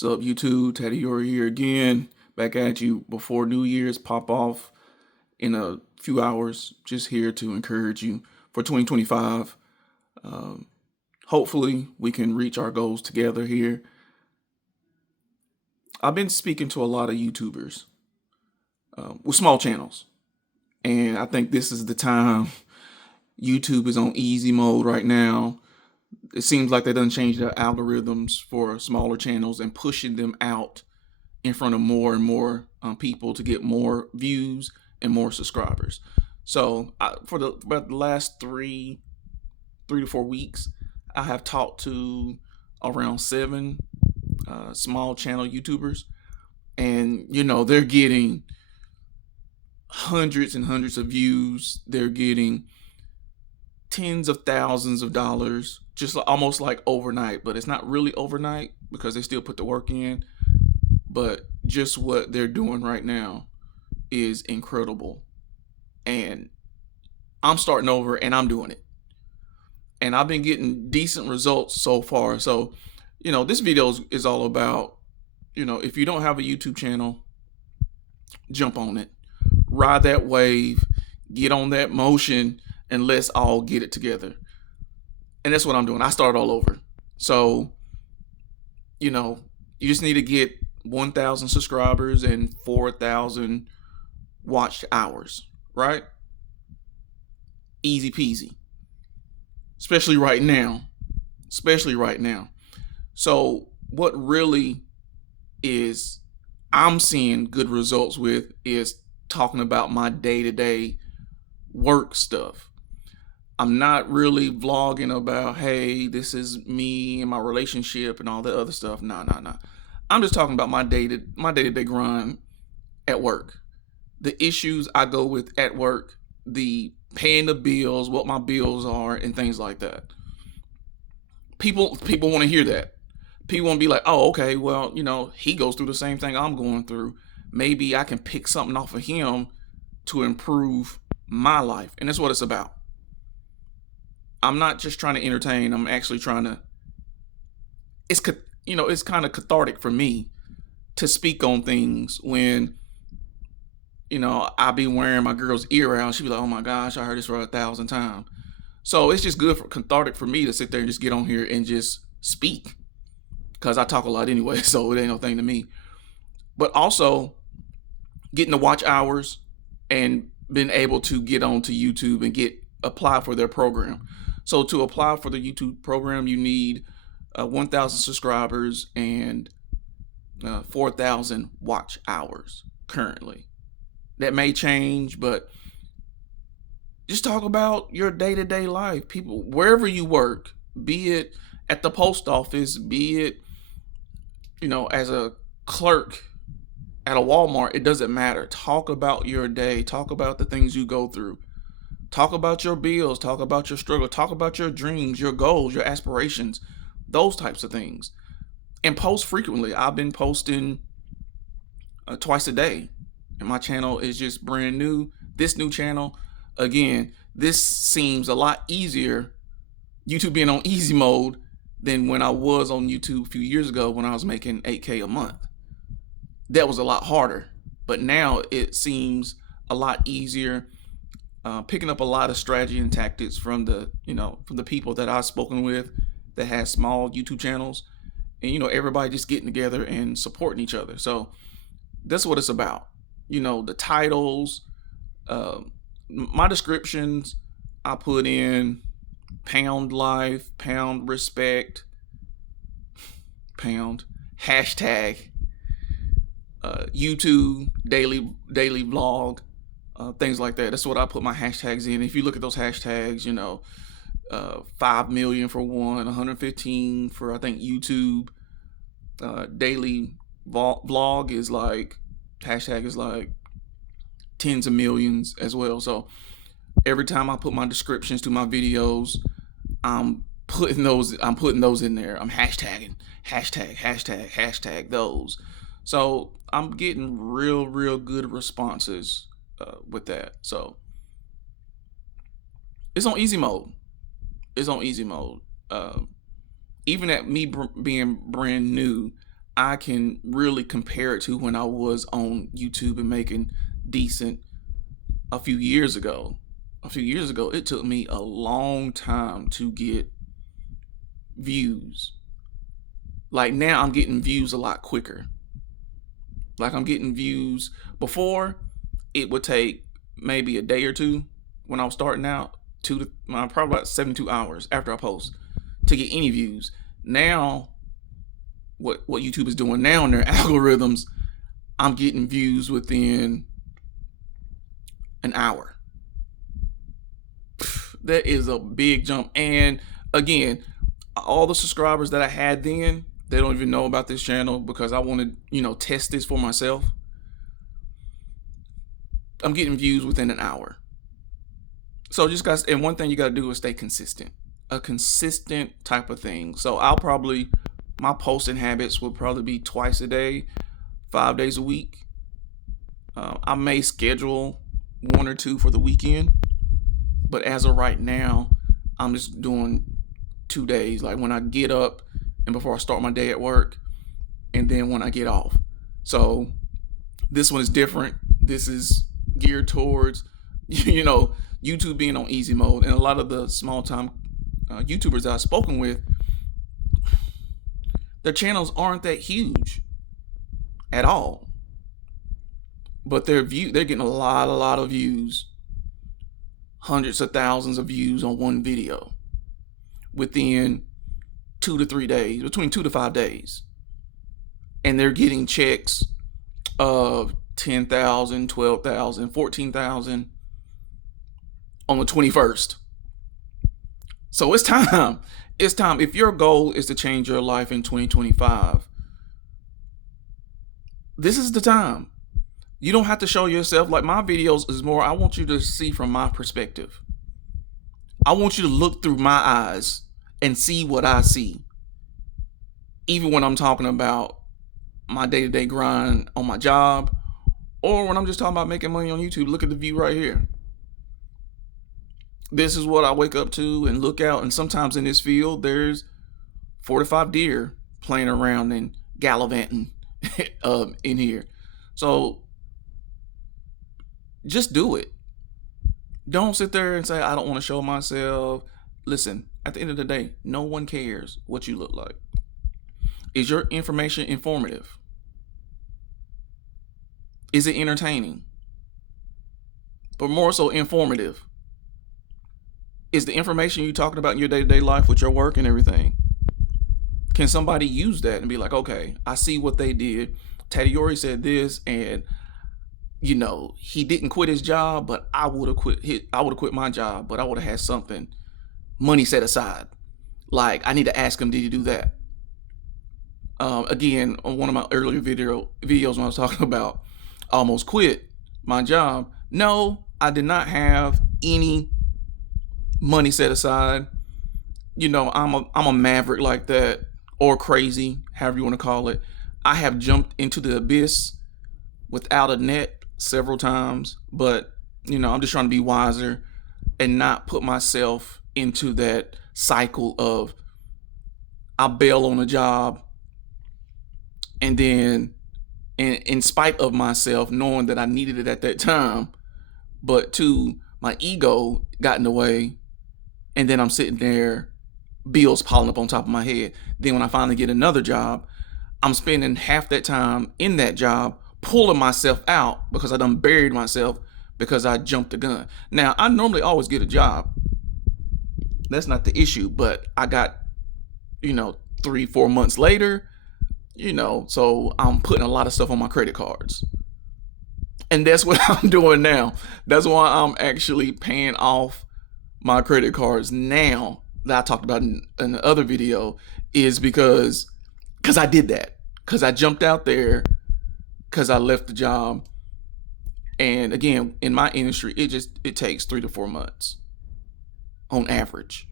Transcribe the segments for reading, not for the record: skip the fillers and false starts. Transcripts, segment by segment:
Sup YouTube, Teddy Yori here again, back at you before New Year's pop off in a few hours. Just here to encourage you for 2025. Um, Hopefully we can reach our goals together here. I've been speaking to a lot of YouTubers with small channels, and I think this is the time. YouTube is on easy mode right now. It seems like they done changed the algorithms for smaller channels and pushing them out in front of more and more people to get more views and more subscribers. So for about the last three to 4 weeks, I have talked to around 7 small channel YouTubers, and they're getting hundreds and hundreds of views. They're getting tens of thousands of dollars, just almost like overnight, but it's not really overnight because they still put the work in. But just what they're doing right now is incredible. And I'm starting over and I'm doing it. And I've been getting decent results so far. So, this video is all about, if you don't have a YouTube channel, jump on it, ride that wave, get on that motion, and let's all get it together. And that's what I'm doing. I start all over. So, you just need to get 1,000 subscribers and 4,000 watched hours, right? Easy peasy. Especially right now. So what really is I'm seeing good results with is talking about my day-to-day work stuff. I'm not really vlogging about, hey, this is me and my relationship and all that other stuff. No. I'm just talking about my day-to-day grind at work. The issues I go with at work, the paying the bills, what my bills are, and things like that. People want to hear that. People want to be like, oh, okay, well, he goes through the same thing I'm going through. Maybe I can pick something off of him to improve my life. And that's what it's about. I'm not just trying to entertain. I'm actually trying to, it's kind of cathartic for me to speak on things when, I be wearing my girl's ear out. She be like, oh my gosh, I heard this for 1,000 times. So it's just cathartic for me to sit there and just get on here and just speak. Because I talk a lot anyway, so it ain't no thing to me. But also getting the watch hours and being able to get onto YouTube and apply for their program. So to apply for the YouTube program, you need 1,000 subscribers and 4,000 watch hours currently. That may change, but just talk about your day-to-day life. People, wherever you work, be it at the post office, be it, as a clerk at a Walmart, it doesn't matter. Talk about your day. Talk about the things you go through. Talk about your bills, talk about your struggle, talk about your dreams, your goals, your aspirations, those types of things. And post frequently. I've been posting twice a day. And my channel is just brand new. This new channel, again, this seems a lot easier, YouTube being on easy mode, than when I was on YouTube a few years ago when I was making $8K a month. That was a lot harder. But now it seems a lot easier. Picking up a lot of strategy and tactics from the people that I've spoken with that has small YouTube channels, and everybody just getting together and supporting each other. So that's what it's about. The titles, my descriptions, I put in pound life, pound respect, pound hashtag YouTube daily vlog. Things like that. That's what I put my hashtags in. If you look at those hashtags, 5 million for one, 115 for I think YouTube. Daily vlog is like, hashtag is like tens of millions as well. So every time I put my descriptions to my videos, I'm putting those in there. I'm hashtagging, hashtag those. So I'm getting real good responses with that. So it's on easy mode. Even at me being brand new, I can really compare it to when I was on YouTube and making decent a few years ago. It took me a long time to get views. Like now I'm getting views a lot quicker. Like I'm getting views before, it would take maybe a day or two when I was starting out, probably about 72 hours after I post to get any views. Now, what YouTube is doing now in their algorithms, I'm getting views within an hour. That is a big jump. And again, all the subscribers that I had then, they don't even know about this channel because I wanted, test this for myself. I'm getting views within an hour. So just guys, and one thing you got to do is stay consistent. A consistent type of thing. So my posting habits will probably be twice a day, 5 days a week. I may schedule 1 or 2 for the weekend, but as of right now, I'm just doing 2 days. Like when I get up and before I start my day at work, and then when I get off. So this one is different. This is geared towards, YouTube being on easy mode. And a lot of the small time YouTubers that I've spoken with, their channels aren't that huge at all. But they're getting a lot of views, hundreds of thousands of views on one video within 2 to 3 days, between 2 to 5 days. And they're getting checks of 10,000, 12,000, 14,000 on the 21st. So it's time. It's time. If your goal is to change your life in 2025, this is the time. You don't have to show yourself. Like my videos is more, I want you to see from my perspective. I want you to look through my eyes and see what I see. Even when I'm talking about my day-to-day grind on my job, or when I'm just talking about making money on YouTube, look at the view right here. This is what I wake up to and look out. And sometimes in this field, there's 4 to 5 deer playing around and gallivanting in here. So just do it. Don't sit there and say, I don't want to show myself. Listen, at the end of the day, no one cares what you look like. Is your information informative? Is it entertaining? But more so informative. Is the information you're talking about in your day-to-day life with your work and everything, can somebody use that and be like, okay, I see what they did. Tadiori said this, and he didn't quit his job, but I would have quit my job, but I would have had something, money set aside. Like I need to ask him, did he do that? Again, on one of my earlier videos when I was talking about I almost quit my job. No, I did not have any money set aside. I'm a maverick like that, or crazy, however you want to call it. I have jumped into the abyss without a net several times, but I'm just trying to be wiser and not put myself into that cycle of I bail on a job and then in spite of myself knowing that I needed it at that time, but my ego got in the way, and then I'm sitting there, bills piling up on top of my head. Then when I finally get another job, I'm spending half that time in that job pulling myself out because I done buried myself because I jumped the gun. Now, I normally always get a job. That's not the issue, but I got, 3-4 months later, so I'm putting a lot of stuff on my credit cards. And that's what I'm doing now. That's why I'm actually paying off my credit cards now that I talked about in the other video, is because I did that. Because I jumped out there, because I left the job. And again, in my industry, it takes 3 to 4 months on average.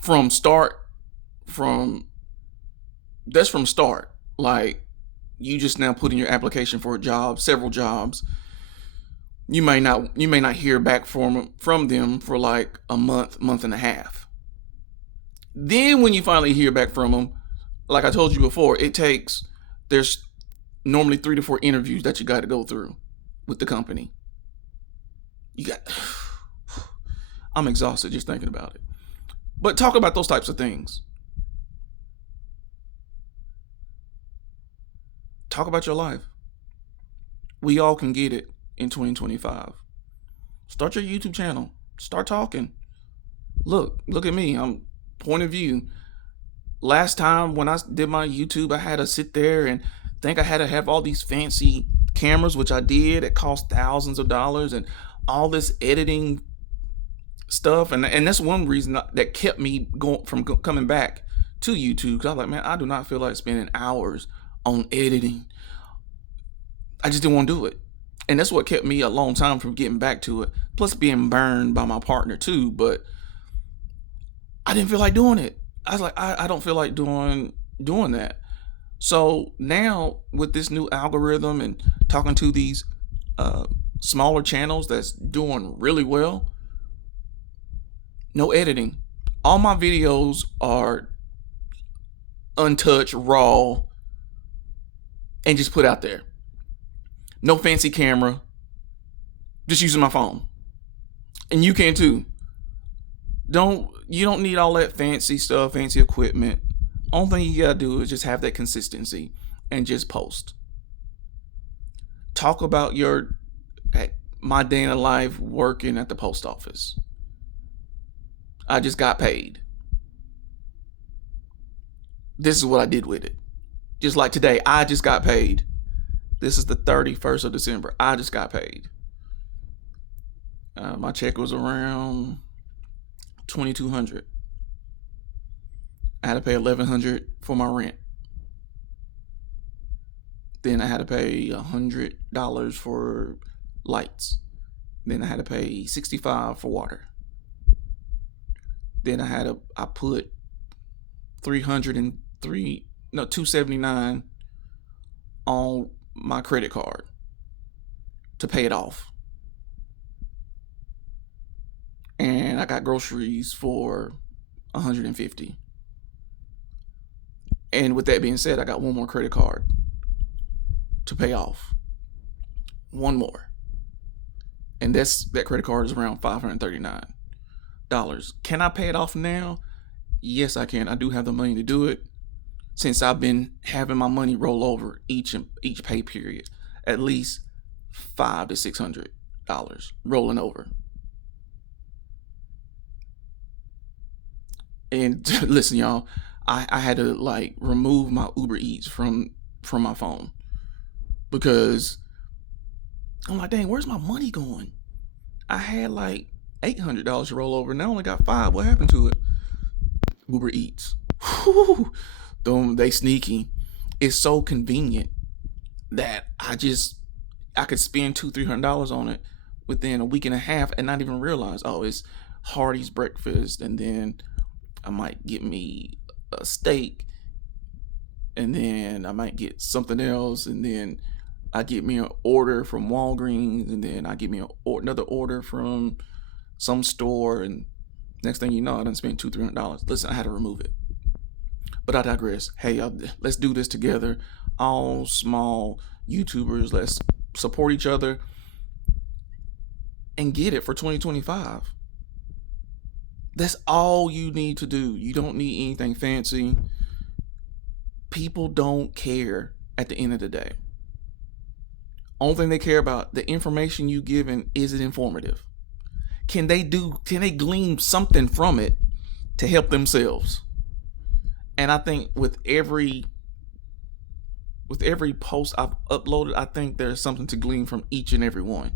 From start. Like, you just now put in your application for a job, several jobs. You may not hear back from them for like a month and a half. Then when you finally hear back from them, like I told you before, there's normally 3 to 4 interviews that you got to go through with the company. You got, I'm exhausted just thinking about it. But talk about those types of things. Talk about your life. We all can get it in 2025. Start your YouTube channel. Start talking. Look at me. I'm point of view. Last time when I did my YouTube, I had to sit there and think I had to have all these fancy cameras, which I did. It cost thousands of dollars and all this editing stuff. And that's one reason that kept me going from coming back to YouTube. Because I was like, man, I do not feel like spending hours on editing. I just didn't want to do it. And that's what kept me a long time from getting back to it. Plus being burned by my partner too. But I didn't feel like doing it. I was like, I don't feel like doing that. So now with this new algorithm and talking to these smaller channels that's doing really well, no editing. All my videos are untouched, raw, and just put out there. No fancy camera, just using my phone. And you can too. You don't need all that fancy stuff, fancy equipment. Only thing you gotta do is just have that consistency and just post. Talk about my day in the life working at the post office. I just got paid. This is what I did with it. Just like today, I just got paid. This is the 31st of December. I just got paid. My check was around $2,200. I had to pay $1,100 for my rent. Then I had to pay $100 for lights. Then I had to pay $65 for water. Then I put $279 on my credit card to pay it off. And I got groceries for $150. And with that being said, I got one more credit card to pay off. One more. And that credit card is around $539. Can I pay it off now? Yes, I can. I do have the money to do it. Since I've been having my money roll over each pay period, at least $500 to $600 rolling over. And listen, y'all, I had to like remove my Uber Eats from my phone because I'm like, dang, where's my money going? I had like $800 to roll over. Now I only got $5. What happened to it? Uber Eats. Whew. They sneaky. It's so convenient that I could spend $200-$300 on it within a week and a half and not even realize, oh, it's Hardee's breakfast, and then I might get me a steak, and then I might get something else, and then I get me an order from Walgreens, and then I get me another order from some store, and next thing you know, I done spent $200-$300. Listen, I had to remove it. But I digress. Hey, let's do this together. All small YouTubers, let's support each other and get it for 2025. That's all you need to do. You don't need anything fancy. People don't care at the end of the day. Only thing they care about, the information you given, is it informative? Can they glean something from it to help themselves? And I think with every post I've uploaded, I think there's something to glean from each and every one.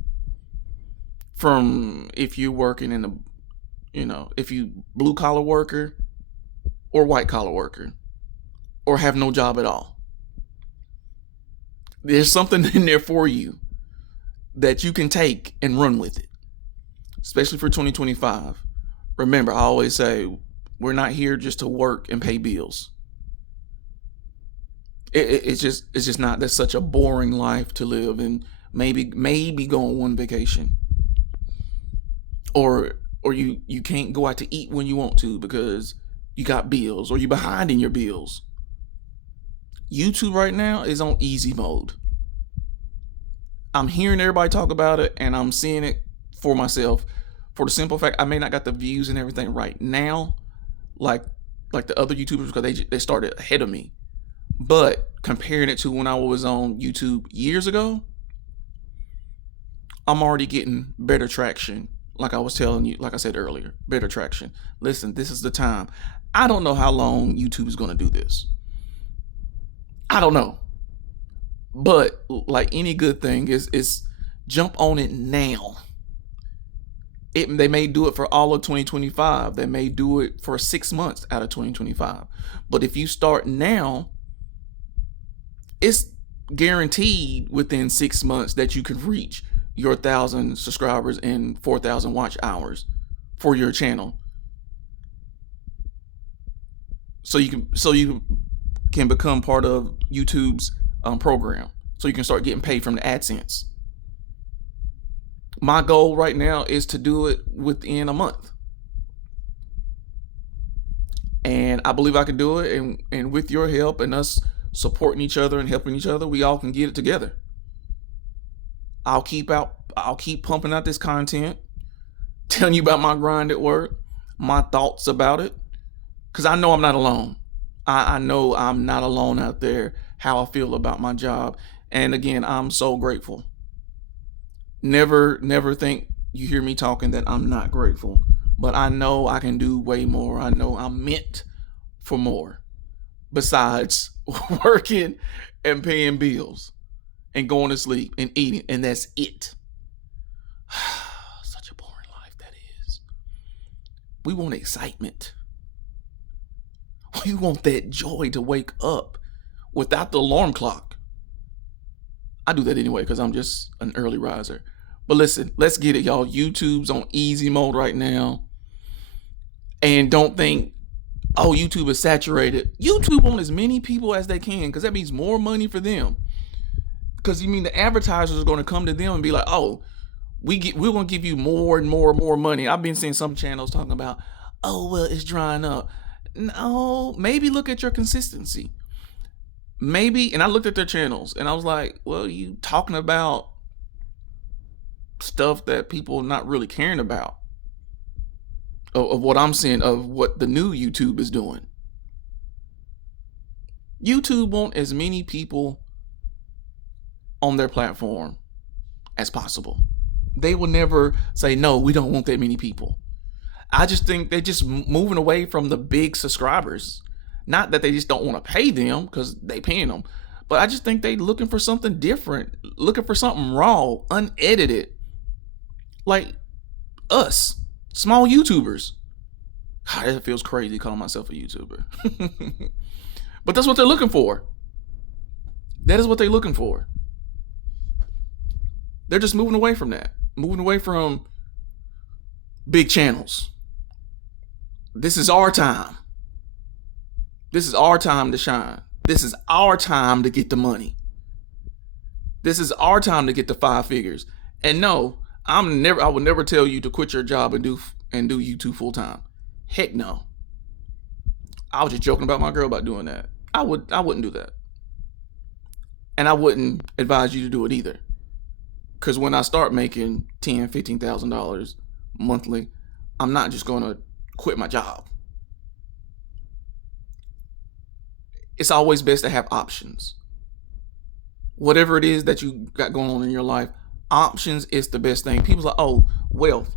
From if you're working if you blue collar worker or white collar worker or have no job at all. There's something in there for you that you can take and run with it, especially for 2025. Remember, I always say, we're not here just to work and pay bills. It's just not. That's such a boring life to live, and maybe go on one vacation, or you can't go out to eat when you want to because you got bills, or you're behind in your bills. YouTube right now is on easy mode. I'm hearing everybody talk about it, and I'm seeing it for myself. For the simple fact, I may not got the views and everything right now, like the other YouTubers, because they started ahead of me. But comparing it to when I was on YouTube years ago, I'm already getting better traction. Like I was telling you, like I said earlier, better traction. Listen, this is the time. I don't know how long YouTube is going to do this. I don't know. But like any good thing is jump on it now. They may do it for all of 2025. They may do it for 6 months out of 2025. But if you start now, it's guaranteed within 6 months that you can reach your 1,000 subscribers and 4,000 watch hours for your channel. So you can become part of YouTube's program. So you can start getting paid from the AdSense. My goal right now is to do it within a month. And I believe I can do it. And with your help and us supporting each other and helping each other, we all can get it together. I'll keep pumping out this content, telling you about my grind at work, my thoughts about it. Because I know I'm not alone. I know I'm not alone out there, how I feel about my job. And again, I'm so grateful. Never think you hear me talking that I'm not grateful. But I know I can do way more. I know I'm meant for more. Besides working and paying bills and going to sleep and eating. And that's it. Such a boring life that is. We want excitement. We want that joy to wake up without the alarm clock. I do that anyway because I'm just an early riser. But listen, let's get it, y'all. YouTube's on easy mode right now. And don't think, oh, YouTube is saturated. YouTube want as many people as they can because that means more money for them. Because you mean the advertisers are going to come to them and be like, oh, we're going to give you more and more money. I've been seeing some channels talking about, oh, well, it's drying up. No, maybe look at your consistency. Maybe, and I looked at their channels and I was like, well, you talking about stuff that people are not really caring about of what I'm seeing of what the new YouTube is doing. YouTube want as many people on their platform as possible. They will never say, no, we don't want that many people. I just think they're just moving away from the big subscribers. Not that they just don't want to pay them because they paying them. But I just think they looking for something different. Looking for something raw, unedited. Like us, small YouTubers. God, it feels crazy calling myself a YouTuber. But that's what they're looking for. That is what they're looking for. They're just moving away from that. Moving away from big channels. This is our time. This is our time to shine. This is our time to get the money. This is our time to get the 5 figures. And no, I would never tell you to quit your job and do YouTube full time. Heck no. I was just joking about my girl about doing that. I wouldn't do that. And I wouldn't advise you to do it either. Because when I start making $10,000, $15,000 monthly, I'm not just going to quit my job. It's always best to have options. Whatever it is that you got going on in your life, options is the best thing. People's like, oh, wealth.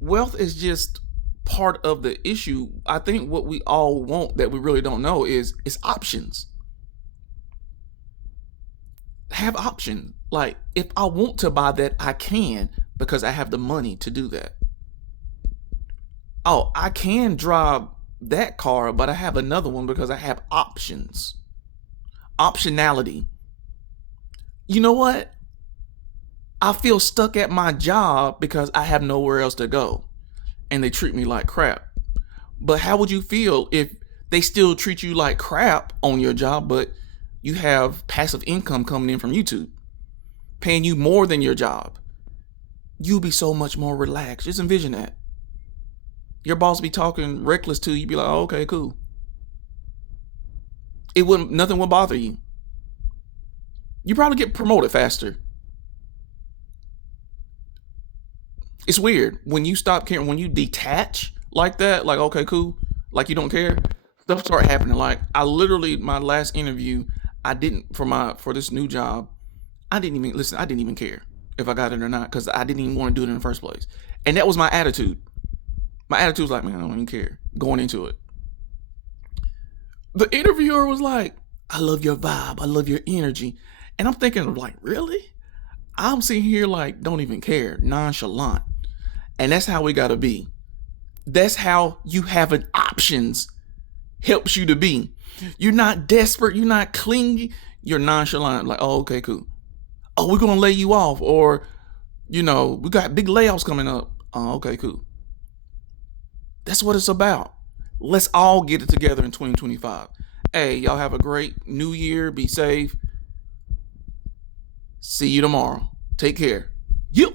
Wealth is just part of the issue. I think what we all want that we really don't know is options. Have options. Like, if I want to buy that, I can because I have the money to do that. Oh, I can drive that car, but I have another one because I have options. Optionality. You know what? I feel stuck at my job because I have nowhere else to go and they treat me like crap. But how would you feel if they still treat you like crap on your job, but you have passive income coming in from YouTube, paying you more than your job? You'll be so much more relaxed. Just envision that. Your boss be talking reckless to you, be like, oh, okay, cool. Nothing would bother you. You probably get promoted faster. It's weird when you stop caring, when you detach like that, like, okay, cool, like you don't care, stuff start happening. Like, I literally, my last interview, I didn't, for this new job, I didn't even listen. I didn't even care if I got it or not because I didn't even want to do it in the first place. And that was my attitude. My attitude was like, man, I don't even care going into it. The interviewer was like, I love your vibe. I love your energy. And I'm thinking, like, really? I'm sitting here like, don't even care, nonchalant. And that's how we got to be. That's how you having options helps you to be. You're not desperate. You're not clingy. You're nonchalant. Like, oh, okay, cool. Oh, we're going to lay you off. Or, we got big layoffs coming up. Oh, okay, cool. That's what it's about. Let's all get it together in 2025. Hey, y'all have a great new year. Be safe. See you tomorrow. Take care. Yep.